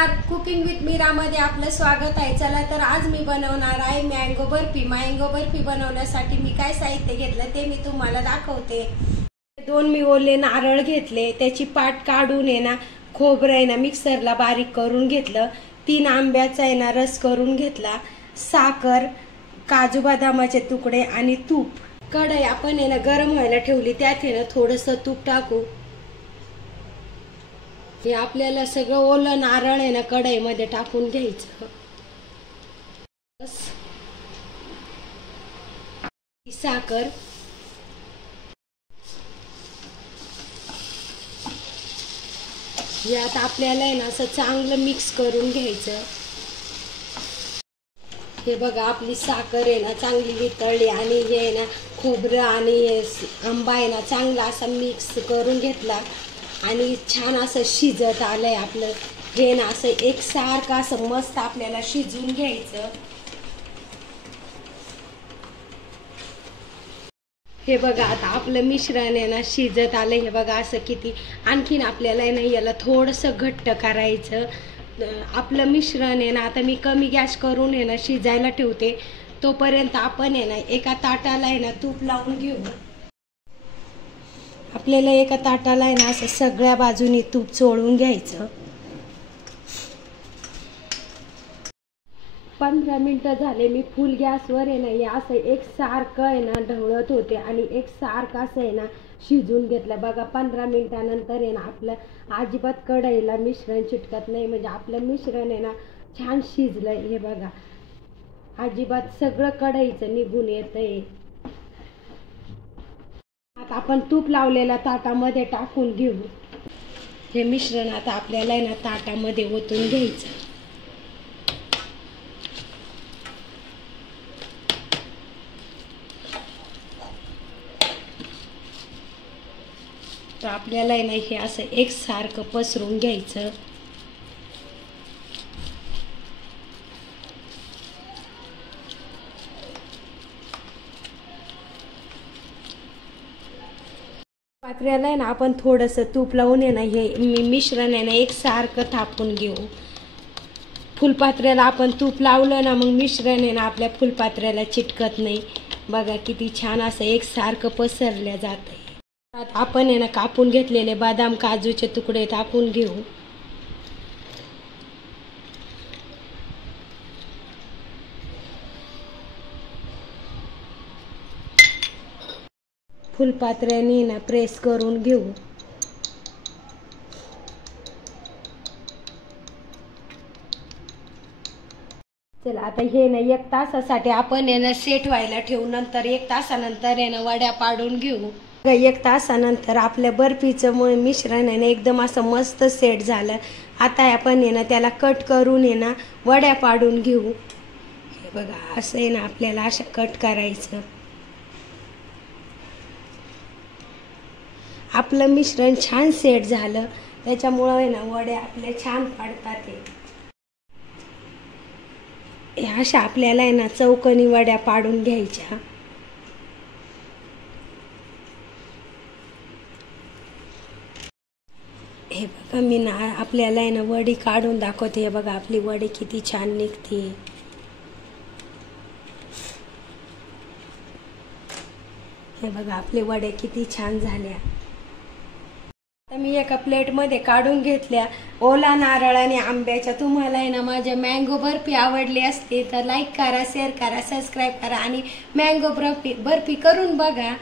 नमस्कार, cooking with Mira मध्ये आपलं स्वागत आहे। चला तर आज मी बनवणार आहे मँगो बर्फी। मँगो बर्फी बनवण्यासाठी मी काय साहित्य घेतलं ते मी तुम्हाला दाखवते। दोन मी ओले नारळ घेतले, त्याची पाट काढून आहे ना खोबरं आहे ना मिक्सरला बारीक करून घेतलं। 3 आंब्याचा आहे ना रस करून घेतला, साखर, काजू बदामाचे तुकडे आणि तूप। कढई आपण आहे ना गरम व्हायला ठेवली, त्यात आहे ना थोडंसं तूप टाकू। हे आपल्याला सगळं ओलं नारळ आहे ना कढईमध्ये टाकून घ्यायचं। साखर, यात आपल्याला आहे ना असं चांगलं मिक्स करून घ्यायचं। हे बघा आपली साखर आहे ना चांगली वितळली आणि हे आहे ना खोबरं आणि आंबा आहे ना चांगला असा मिक्स करून घेतला आणि छान असं शिजत आलंय आपलं। हे ना असं एकसारखं असं मस्त आपल्याला शिजून घ्यायचं। हे बघा आता आपलं मिश्रण आहे ना शिजत आलंय। हे बघा असं किती, आणखीन आपल्याला आहे ना याला थोडंसं घट्ट करायचं। आपलं मिश्रण आहे ना आता मी कमी गॅस करून आहे ना शिजायला ठेवते। तोपर्यंत आपण आहे ना एका ताटाला आहे ना तूप लावून घेऊ। आपल्याला एका ताटाला आहे ना असं सगळ्या बाजूनी तूप चोळून घ्यायचं। 15 मिनिटं झाले, मी फुल गॅसवर आहे ना हे असं एकसारखं आहे ना ढवळत होते आणि एकसारखं असं आहे ना शिजून घेतलं। बघा 15 मिनिटानंतर आहे ना आपलं अजिबात कढईला मिश्रण चिटकत नाही, म्हणजे आपलं मिश्रण आहे ना छान शिजलंय। हे बघा अजिबात सगळं कढईचं निघून येतंय। आता आपण तूप लावलेल्या ताटामध्ये टाकून घेऊ। हे मिश्रण आता आपल्याला आहे ना ताटामध्ये ओतून घ्यायचं। तर आपल्याला आहे ना हे असं एकसारखं पसरून घ्यायचं। पात्र्याला आहे ना आपण थोडंसं तूप लावून आहे ना हे मिश्रण आहे ना एकसारखं थापून घेऊ। फुलपात्र्याला आपण तूप लावलं ना मग मिश्रण आहे ना आपल्या फुलपात्र्याला चिटकत नाही। बघा किती छान असं एकसारखं पसरल्या जातंय। आपण आहे ना कापून घेतलेले बदाम काजूचे तुकडे टाकून घेऊ। फुलपात्र्याने ना प्रेस करून घेऊ। चला आता हे ना 1 तासासाठी आपण आहे ना सेट व्हायला ठेवू। नंतर 1 तासानंतर आहे ना वड्या पाडून घेऊ। 1 तासानंतर आपल्या बर्फीचं मिश्रण आहे ना एकदम असं मस्त सेट झालं। आता आपण आहे ना त्याला कट करून आहे ना वड्या पाडून घेऊ। हे बघा असं आहे ना आपल्याला असं कट करायचं। आपलं मिश्रण छान सेट झालं, त्याच्यामुळं आहे ना वड्या आपले छान पाडतात। हे अशा आपल्याला आहे ना चौकोनी वड्या पाडून घ्यायच्या। हे बघा मी ना आपल्याला आहे ना वडी काढून दाखवते। हे बघा आपली वडी किती छान निघते। हे बघा आपले वडे किती छान झाल्या। आता मी एका प्लेटमध्ये काढून घेतल्या ओला नारळ आणि आंब्याच्या। तुम्हाला आहे ना माझ्या मँगो बर्फी आवडली असते तर लाईक करा, शेअर करा, सबस्क्राईब करा आणि मँगो बर्फी करून बघा।